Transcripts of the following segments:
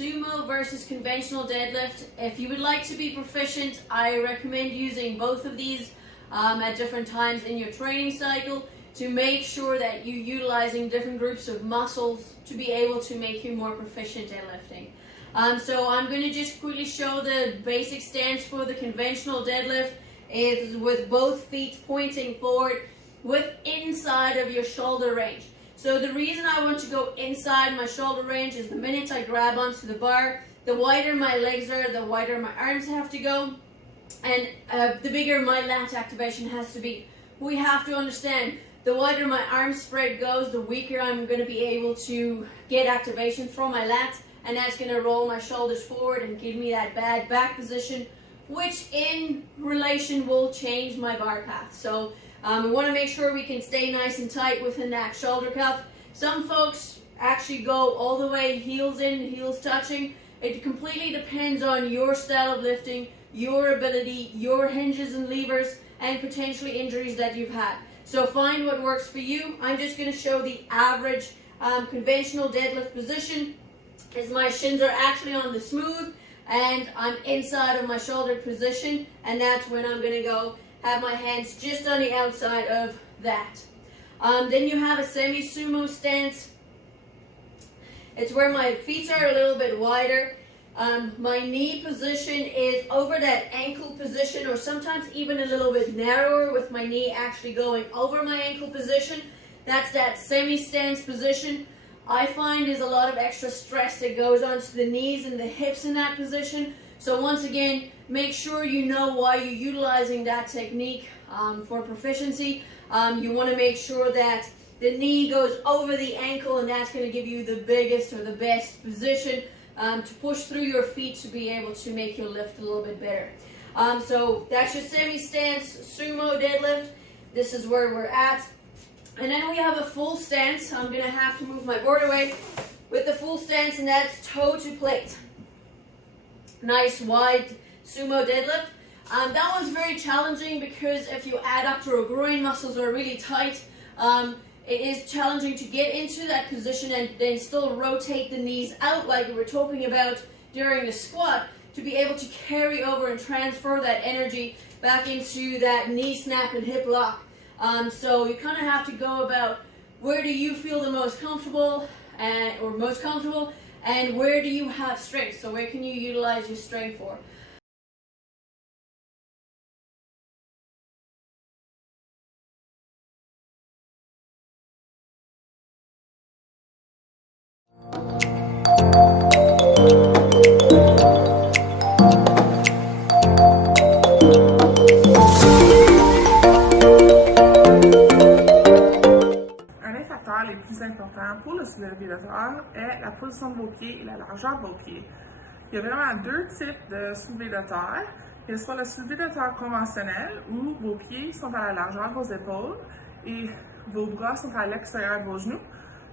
sumo versus conventional deadlift. If you would like to be proficient, I recommend using both of these at different times in your training cycle to make sure that you're utilizing different groups of muscles to be able to make you more proficient deadlifting. So I'm going to just quickly show the basic stance for the conventional deadlift. It's with both feet pointing forward with inside of your shoulder range. So the reason I want to go inside my shoulder range is the minute I grab onto the bar, the wider my legs are, the wider my arms have to go, and the bigger my lat activation has to be. We have to understand, the wider my arm spread goes, the weaker I'm going to be able to get activation from my lats, and that's going to roll my shoulders forward and give me that bad back position, which in relation will change my bar path. So we want to make sure we can stay nice and tight within that shoulder cuff. Some folks actually go all the way heels in, heels touching. It completely depends on your style of lifting, your ability, your hinges and levers, and potentially injuries that you've had. So find what works for you. I'm just going to show the average conventional deadlift position. As my shins are actually on the smooth and I'm inside of my shoulder position, and that's when I'm going to go have my hands just on the outside of that. Then you have a semi-sumo stance. It's where my feet are a little bit wider. My knee position is over that ankle position, or sometimes even a little bit narrower with my knee actually going over my ankle position. That's that semi-stance position. I find there's a lot of extra stress that goes onto the knees and the hips in that position. So once again, make sure you know why you're utilizing that technique for proficiency. You want to make sure that the knee goes over the ankle, and that's going to give you the biggest or the best position to push through your feet to be able to make your lift a little bit better. So that's your semi-stance sumo deadlift. This is where we're at. And then we have a full stance. I'm going to have to move my board away with the full stance, and that's toe to plate. Nice wide sumo deadlift. That one's very challenging because if your adductor or groin muscles are really tight, it is challenging to get into that position and then still rotate the knees out like we were talking about during the squat, to be able to carry over and transfer that energy back into that knee snap and hip lock. So you kind of have to go about, where do you feel the most comfortable and where do you have strength? So where can you utilize your strength for? Les plus importants pour le soulevé de terre est la position de vos pieds et la largeur de vos pieds. Il y a vraiment deux types de soulevé de terre. Il y a soit le soulevé de terre conventionnel, où vos pieds sont à la largeur de vos épaules et vos bras sont à l'extérieur de vos genoux.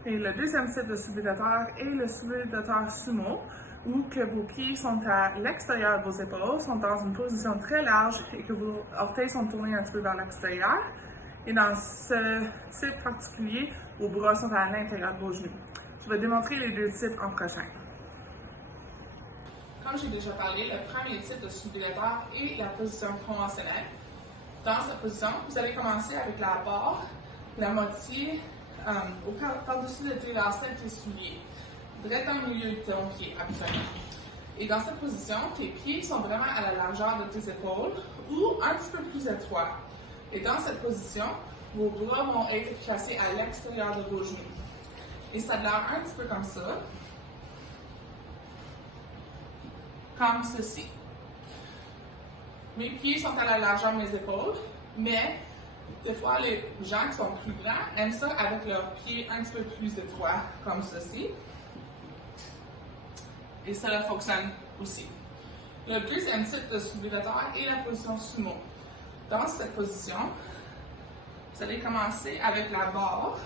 Et le deuxième type de soulevé de terre est le soulevé de terre sumo, où que vos pieds sont à l'extérieur de vos épaules, sont dans une position très large et que vos orteils sont tournés un petit peu vers l'extérieur. Et dans ce type particulier, vos bras sont à l'intérieur de vos genoux. Je vais démontrer les deux types en prochain. Comme j'ai déjà parlé, le premier type de soulevé de terre est la position conventionnelle. Dans cette position, vous allez commencer avec la barre, la moitié par-dessus le lacet de tes souliers, direct dans le milieu de ton pied, habituellement. Et dans cette position, tes pieds sont vraiment à la largeur de tes épaules ou un petit peu plus étroits. Et dans cette position, vos bras vont être placés à l'extérieur de vos genoux. Et ça a l'air un petit peu comme ça, comme ceci. Mes pieds sont à la largeur de mes épaules, mais des fois, les gens qui sont plus grands aiment ça avec leurs pieds un petit peu plus étroits, comme ceci. Et cela fonctionne aussi. Le deuxième type de soulevé de terre est la position sumo. Dans cette position, vous allez commencer avec la barre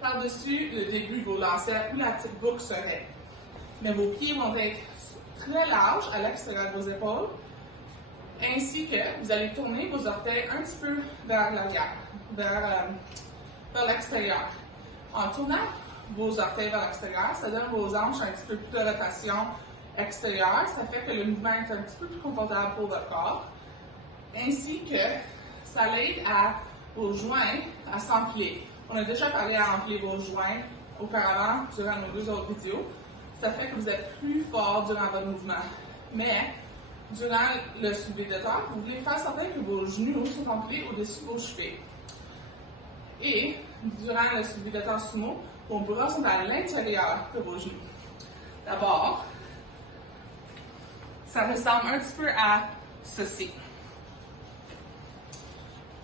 par-dessus le début de vos lacets où la petite boucle serait. Mais vos pieds vont être très larges à l'extérieur de vos épaules, ainsi que vous allez tourner vos orteils un petit peu vers l'arrière, vers l'extérieur. En tournant vos orteils vers l'extérieur, ça donne vos hanches un petit peu plus de rotation extérieure, ça fait que le mouvement est un petit peu plus confortable pour votre corps, ainsi que ça l'aide à vos joints à s'empiler. On a déjà parlé à empiler vos joints auparavant durant nos 2 autres vidéos. Ça fait que vous êtes plus fort durant votre mouvement. Mais durant le soulevé de terre, vous voulez faire certain que vos genoux sont empilés au-dessus de vos chevilles. Et durant le soulevé de terre sumo, vos bras sont à l'intérieur de vos genoux. D'abord, ça ressemble un petit peu à ceci.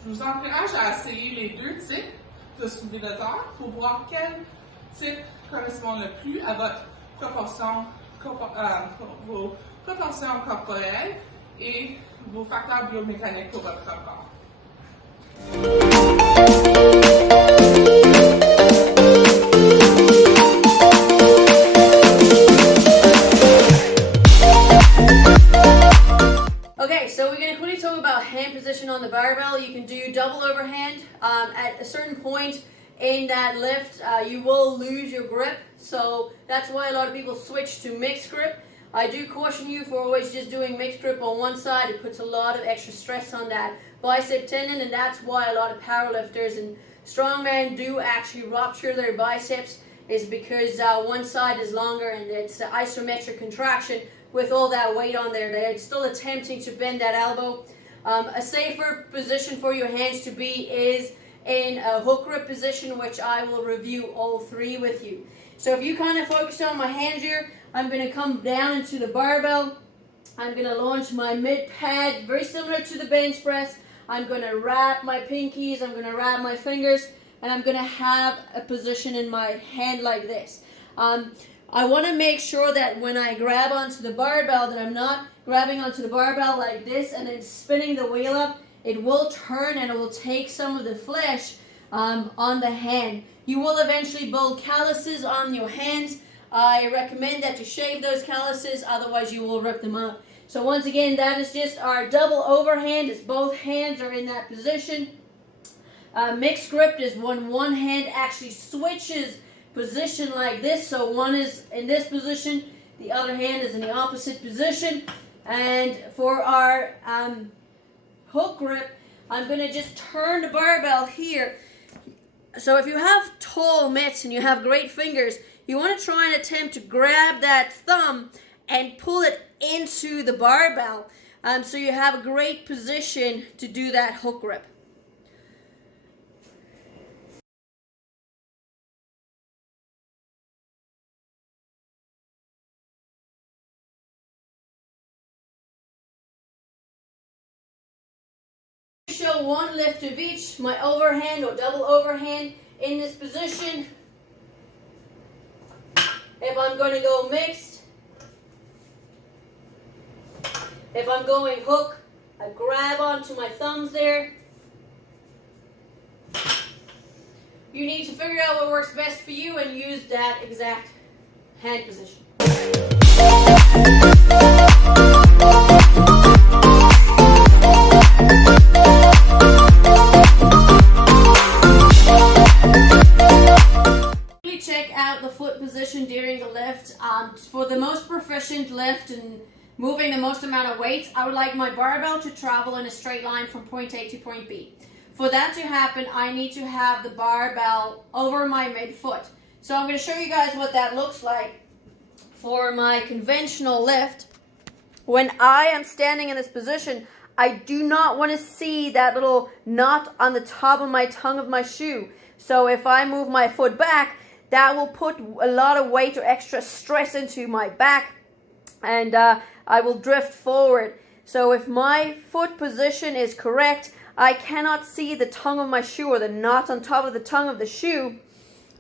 Je vous encourage à essayer les 2 types de soulevé de terre pour voir quel type correspond le plus à votre vos proportions corporelles et vos facteurs biomécaniques pour votre corps. Okay, so we're going to quickly talk about hand position on the barbell. You can do double overhand. At a certain point in that lift, you will lose your grip. So that's why a lot of people switch to mixed grip. I do caution you for always just doing mixed grip on one side. It puts a lot of extra stress on that bicep tendon, and that's why a lot of powerlifters and strongmen do actually rupture their biceps, is because one side is longer and it's isometric contraction with all that weight on there. They're still attempting to bend that elbow. A safer position for your hands to be is in a hook grip position, which I will review all 3 with you. So if you kind of focus on my hands here, I'm going to come down into the barbell. I'm going to launch my mid pad, very similar to the bench press. I'm going to wrap my pinkies, I'm going to wrap my fingers, and I'm going to have a position in my hand like this. I want to make sure that when I grab onto the barbell, that I'm not grabbing onto the barbell like this and then spinning the wheel up. It will turn and it will take some of the flesh on the hand. You will eventually build calluses on your hands. I recommend that you shave those calluses, otherwise you will rip them up. So once again, that is just our double overhand, as both hands are in that position. Mixed grip is when one hand actually switches position like this. So one is in this position, the other hand is in the opposite position. And for our hook grip, I'm going to just turn the barbell here. So if you have tall mitts and you have great fingers, you want to try and attempt to grab that thumb and pull it into the barbell, so you have a great position to do that hook grip. Show one lift of each, my overhand or double overhand in this position. If I'm going to go mixed, if I'm going hook, I grab onto my thumbs there. You need to figure out what works best for you and use that exact hand position. Check out the foot position during the lift. For the most proficient lift and moving the most amount of weight, I would like my barbell to travel in a straight line from point A to point B. For that to happen, I need to have the barbell over my midfoot. So I'm going to show you guys what that looks like for my conventional lift. When I am standing in this position, I do not want to see that little knot on the top of my tongue of my shoe. So if I move my foot back, that will put a lot of weight or extra stress into my back, and I will drift forward. So if my foot position is correct, I cannot see the tongue of my shoe or the knot on top of the tongue of the shoe,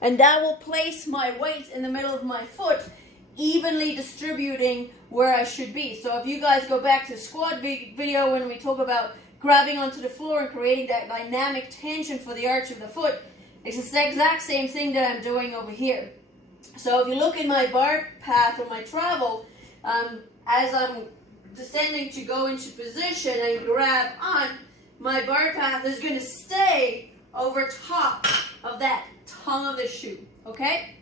and that will place my weight in the middle of my foot, evenly distributing where I should be. So if you guys go back to the squat video when we talk about grabbing onto the floor and creating that dynamic tension for the arch of the foot, it's the exact same thing that I'm doing over here. So if you look in my bar path or my travel, as I'm descending to go into position and grab on, my bar path is going to stay over top of that tongue of the shoe, okay?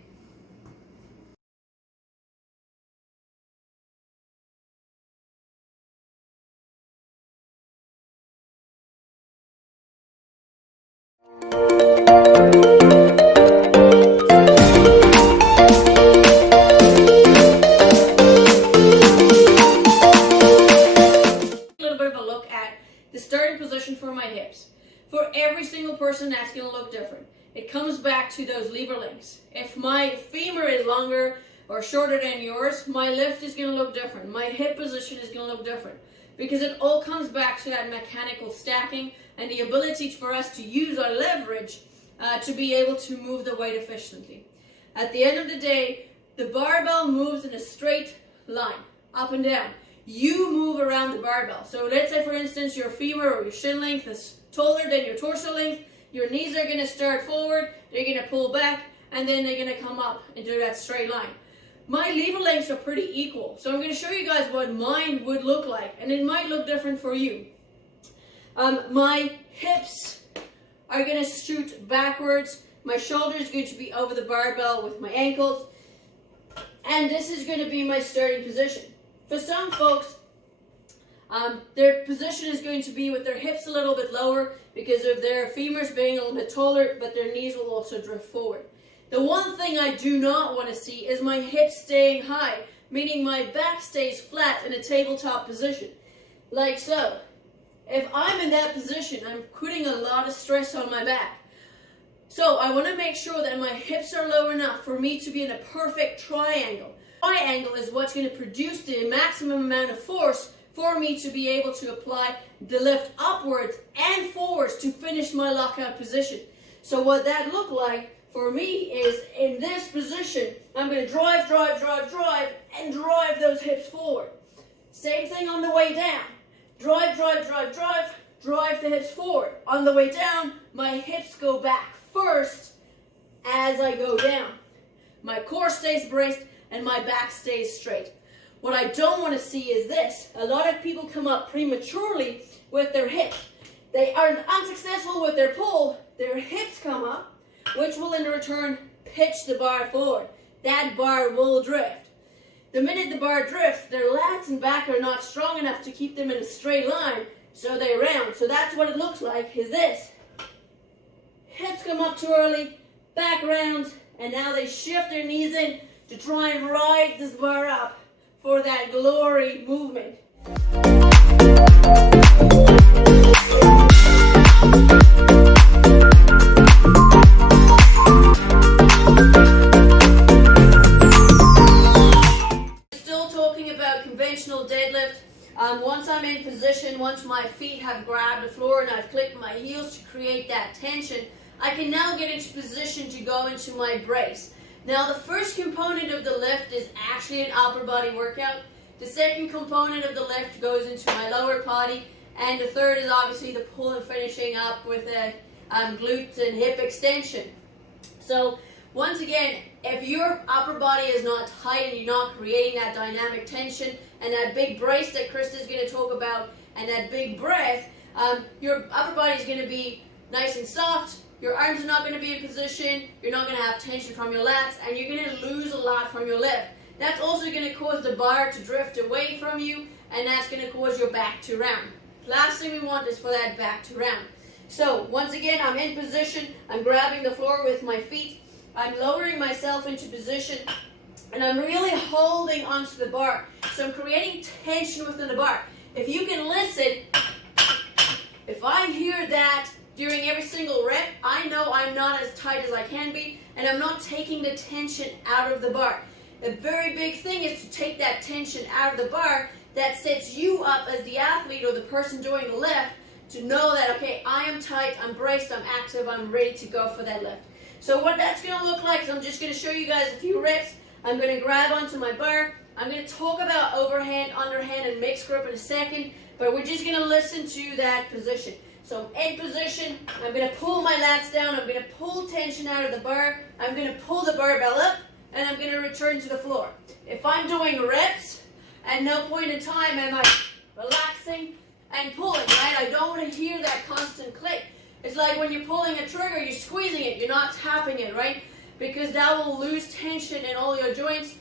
every single person, that's going to look different. It comes back to those lever lengths. If my femur is longer or shorter than yours, my lift is going to look different. My hip position is going to look different. Because it all comes back to that mechanical stacking and the ability for us to use our leverage to be able to move the weight efficiently. At the end of the day, the barbell moves in a straight line, up and down. You move around the barbell. So let's say, for instance, your femur or your shin length is taller than your torso length. Your knees are going to start forward, they're going to pull back, and then they're going to come up into that straight line. My lever lengths are pretty equal, so I'm going to show you guys what mine would look like, and it might look different for you. My hips are going to shoot backwards. My shoulder is going to be over the barbell with my ankles, and this is going to be my starting position. For some folks, their position is going to be with their hips a little bit lower because of their femurs being a little bit taller, but their knees will also drift forward. The one thing I do not want to see is my hips staying high, meaning my back stays flat in a tabletop position, like so. If I'm in that position, I'm putting a lot of stress on my back. So I want to make sure that my hips are low enough for me to be in a perfect triangle. Triangle is what's going to produce the maximum amount of force for me to be able to apply the lift upwards and forwards to finish my lockout position. So what that looked like for me is in this position, I'm going to drive, and drive those hips forward. Same thing on the way down. Drive the hips forward. On the way down, my hips go back first as I go down. My core stays braced and my back stays straight. What I don't want to see is this. A lot of people come up prematurely with their hips. They are unsuccessful with their pull. Their hips come up, which will in return pitch the bar forward. That bar will drift. The minute the bar drifts, their lats and back are not strong enough to keep them in a straight line, so they round. So that's what it looks like, is this. Hips come up too early, back rounds, and now they shift their knees in to try and ride this bar up for that glory movement. Still talking about conventional deadlift. Once I'm in position, once my feet have grabbed the floor and I've clicked my heels to create that tension, I can now get into position to go into my brace. Now the first component of the lift is actually an upper body workout. The second component of the lift goes into my lower body, and the third is obviously the pull and finishing up with a glutes and hip extension. So once again, if your upper body is not tight and you're not creating that dynamic tension and that big brace that Krista is going to talk about and that big breath, your upper body is going to be nice and soft. Your arms are not going to be in position, you're not going to have tension from your lats, and you're going to lose a lot from your lift. That's also going to cause the bar to drift away from you, and that's going to cause your back to round. Last thing we want is for that back to round. So once again, I'm in position, I'm grabbing the floor with my feet, I'm lowering myself into position, and I'm really holding onto the bar. So I'm creating tension within the bar. If you can listen, if I hear that during every single rep, I know I'm not as tight as I can be, and I'm not taking the tension out of the bar. A very big thing is to take that tension out of the bar. That sets you up as the athlete or the person doing the lift to know that, okay, I am tight, I'm braced, I'm active, I'm ready to go for that lift. So what that's going to look like is I'm just going to show you guys a few reps. I'm going to grab onto my bar. I'm going to talk about overhand, underhand, and mixed grip in a second, but we're just going to listen to that position. So in position, I'm going to pull my lats down, I'm going to pull tension out of the bar, I'm going to pull the barbell up, and I'm going to return to the floor. If I'm doing reps, at no point in time am I relaxing and pulling, right? I don't want to hear that constant click. It's like when you're pulling a trigger, you're squeezing it, you're not tapping it, right? Because that will lose tension in all your joints.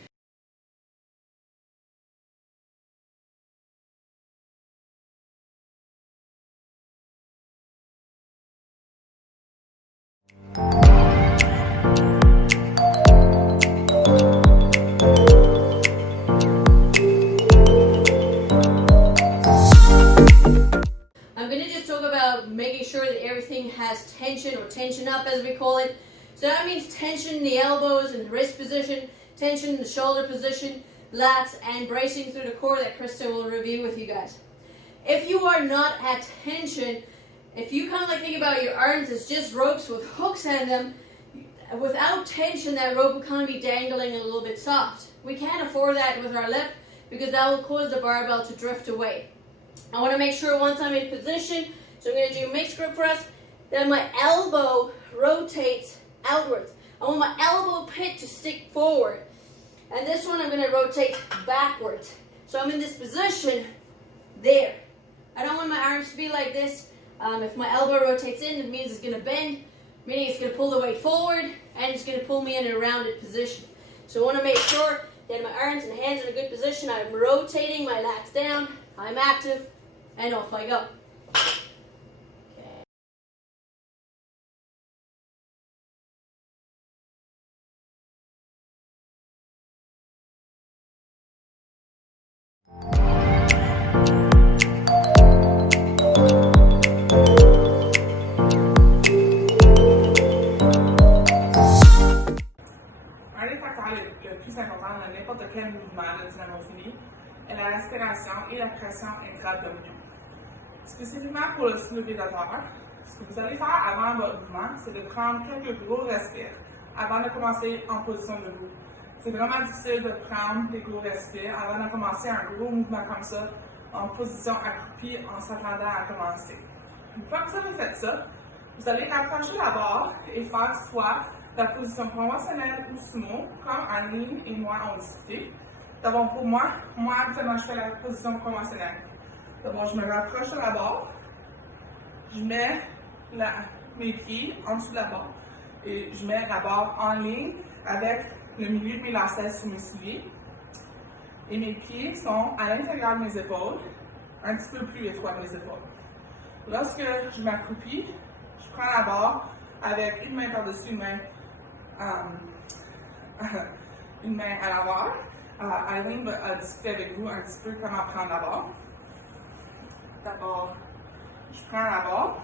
has tension, or tension up as we call it. So that means tension in the elbows and the wrist position, tension in the shoulder position, lats, and bracing through the core that Krista will review with you guys. If you are not at tension, if you kind of like think about your arms as just ropes with hooks in them, without tension that rope will kind of be dangling a little bit soft. We can't afford that with our lift because that will cause the barbell to drift away. I want to make sure once I'm in position, so I'm going to do a mixed grip for us, that my elbow rotates outwards. I want my elbow pit to stick forward. And this one I'm going to rotate backwards. So I'm in this position there. I don't want my arms to be like this. If my elbow rotates in, it means it's going to bend, meaning it's going to pull the weight forward, and it's going to pull me in a rounded position. So I want to make sure that my arms and hands are in a good position. I'm rotating my lats down, I'm active, and off I go. Le plus important dans n'importe quel mouvement de dynamophilie est la respiration et la pression intra-abdominaux. Spécifiquement pour le soulevé de terre, ce que vous allez faire avant votre mouvement, c'est de prendre quelques gros respires avant de commencer en position debout. C'est vraiment difficile de prendre des gros respires avant de commencer un gros mouvement comme ça en position accroupie en s'attendant à commencer. Une fois que vous avez fait ça, vous allez rapprocher la barre et faire soit la position conventionnelle ou sumo, comme Eileen et moi on discuté. D'abord pour moi, habituellement je fais la position conventionnelle. D'abord je me rapproche de la barre, je mets mes pieds en dessous de la barre et je mets la barre en ligne avec le milieu de mes lacets sous mes souliers. Et mes pieds sont à l'intérieur de mes épaules, un petit peu plus étroits que mes épaules. Lorsque je m'accroupis, je prends la barre avec une main par-dessus une main à l'envers. Eileen va discuter avec vous un petit peu comment prendre la barre. D'abord, je prends la barre,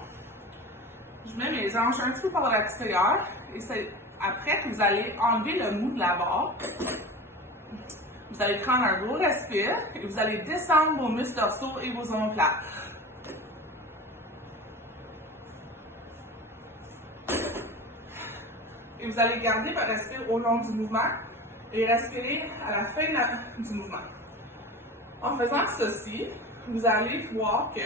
je mets mes hanches un petit peu par l'extérieur et c'est après que vous allez enlever le mou de la barre. Vous allez prendre un gros respire et vous allez descendre vos muscles dorsaux et vos omoplates. Et vous allez garder votre respire au long du mouvement et respirer à la fin du mouvement. En faisant ceci, vous allez voir que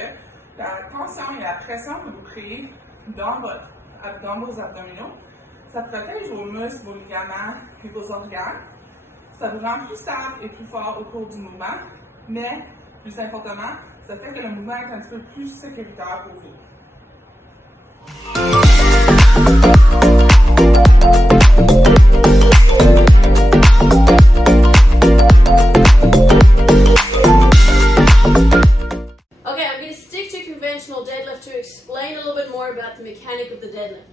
la tension et la pression que vous créez dans vos abdominaux, ça protège vos muscles, vos ligaments et vos organes. Ça vous rend plus stable et plus fort au cours du mouvement, mais plus importantement, ça fait que le mouvement est un petit peu plus sécuritaire pour vous. Okay, I'm going to stick to conventional deadlift to explain a little bit more about the mechanic of the deadlift.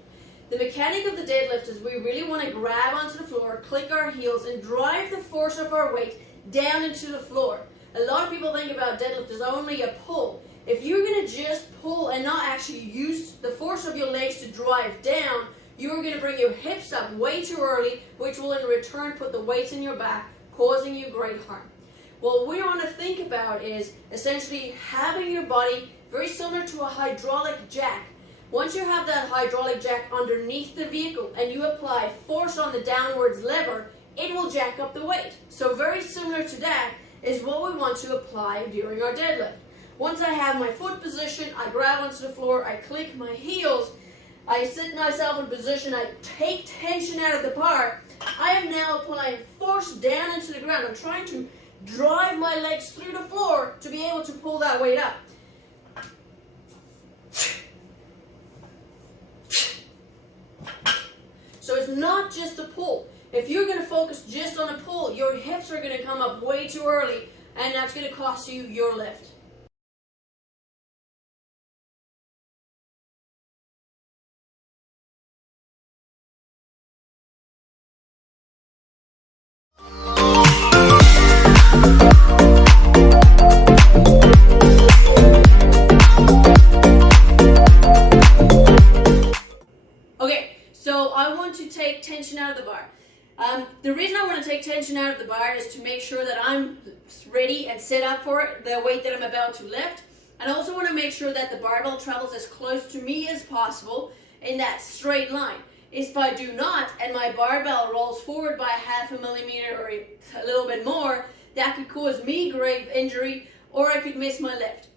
The mechanic of the deadlift is we really want to grab onto the floor, click our heels, and drive the force of our weight down into the floor. A lot of people think about deadlift as only a pull. If you're going to just pull and not actually use the force of your legs to drive down, you're going to bring your hips up way too early, which will in return put the weights in your back, causing you great harm. What we want to think about is essentially having your body very similar to a hydraulic jack. Once you have that hydraulic jack underneath the vehicle and you apply force on the downwards lever, it will jack up the weight. So very similar to that is what we want to apply during our deadlift. Once I have my foot position, I grab onto the floor, I click my heels, I sit myself in position, I take tension out of the bar. I am now applying force down into the ground. I'm trying to drive my legs through the floor to be able to pull that weight up. So it's not just a pull. If you're going to focus just on a pull, your hips are going to come up way too early, and that's going to cost you your lift. the bar is to make sure that I'm ready and set up for it, the weight that I'm about to lift. And I also want to make sure that the barbell travels as close to me as possible in that straight line. If I do not, and my barbell rolls forward by 0.5 millimeter or a little bit more, that could cause me grave injury, or I could miss my lift.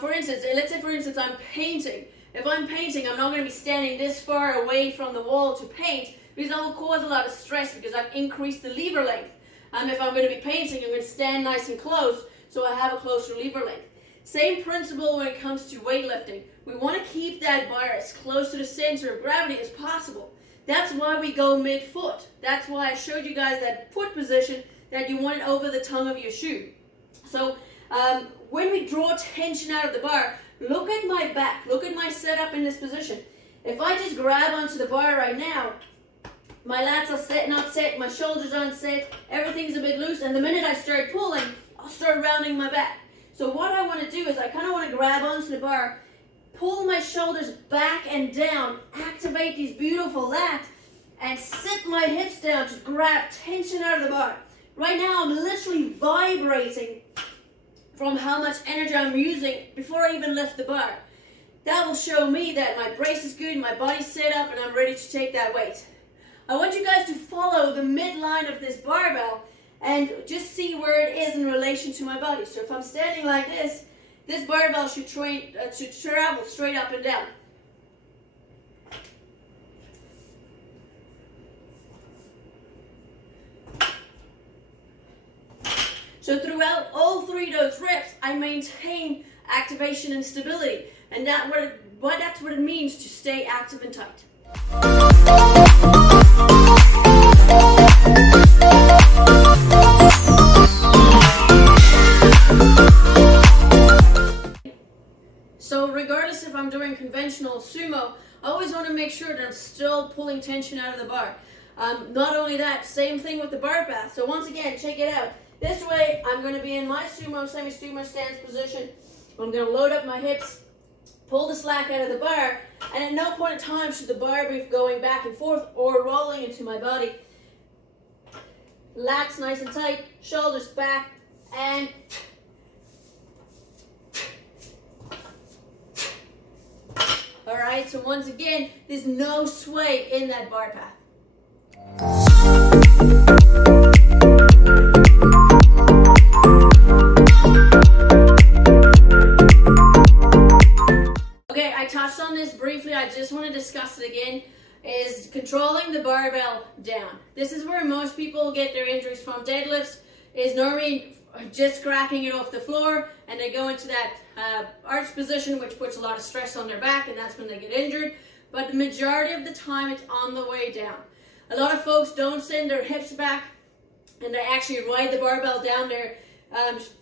For instance, let's say for instance I'm painting. If I'm painting, I'm not going to be standing this far away from the wall to paint, because that will cause a lot of stress because I've increased the lever length. If I'm going to be painting, I'm going to stand nice and close so I have a closer lever length. Same principle when it comes to weightlifting. We want to keep that bar as close to the center of gravity as possible. That's why we go mid-foot. That's why I showed you guys that foot position, that you want it over the tongue of your shoe. So when we draw tension out of the bar, look at my back, look at my setup in this position. If I just grab onto the bar right now, my lats are not set, my shoulders aren't set, everything's a bit loose, and the minute I start pulling, I'll start rounding my back. So what I want to do is I kind of want to grab onto the bar, pull my shoulders back and down, activate these beautiful lats, and sit my hips down to grab tension out of the bar. Right now I'm literally vibrating from how much energy I'm using before I even lift the bar. That will show me that my brace is good, my body's set up, and I'm ready to take that weight. I want you guys to follow the midline of this barbell and just see where it is in relation to my body. So if I'm standing like this, this barbell should travel straight up and down. So throughout all 3 of those reps, I maintain activation and stability. And that's what it means to stay active and tight. So regardless if I'm doing conventional sumo, I always want to make sure that I'm still pulling tension out of the bar. Not only that, same thing with the bar path. So once again, check it out. This way, I'm going to be in my sumo, semi-sumo stance position. I'm going to load up my hips, pull the slack out of the bar, and at no point in time should the bar be going back and forth or rolling into my body. Lats nice and tight, shoulders back, and alright, so once again, there's no sway in that bar path. Okay, I touched on this briefly, I just want to discuss it again, is controlling the barbell down. This is where most people get their injuries from. Deadlifts is normally just cracking it off the floor, and they go into that arch position, which puts a lot of stress on their back, and that's when they get injured. But the majority of the time, it's on the way down. A lot of folks don't send their hips back, and they actually ride the barbell down their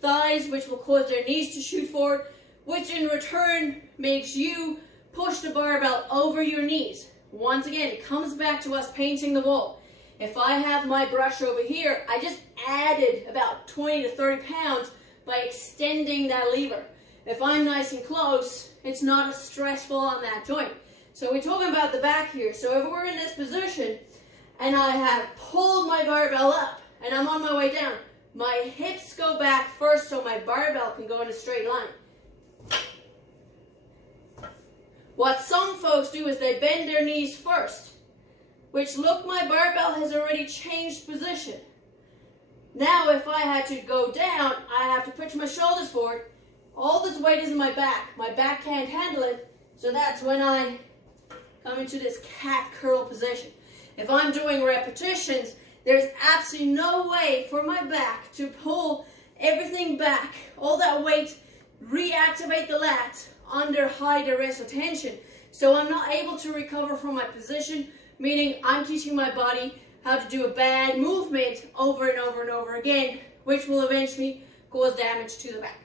thighs, which will cause their knees to shoot forward, which in return makes you push the barbell over your knees. Once again, it comes back to us painting the wall. If I have my brush over here, I just added about 20 to 30 pounds by extending that lever. If I'm nice and close, it's not as stressful on that joint. So we're talking about the back here. So if we're in this position and I have pulled my barbell up and I'm on my way down, my hips go back first so my barbell can go in a straight line. What some folks do is they bend their knees first, which look, my barbell has already changed position. Now if I had to go down, I have to push my shoulders forward. All this weight is in my back. My back can't handle it, so that's when I come into this cat curl position. If I'm doing repetitions, there's absolutely no way for my back to pull everything back, all that weight, reactivate the lats under high duress or tension. So I'm not able to recover from my position, meaning I'm teaching my body how to do a bad movement over and over and over again, which will eventually cause damage to the back.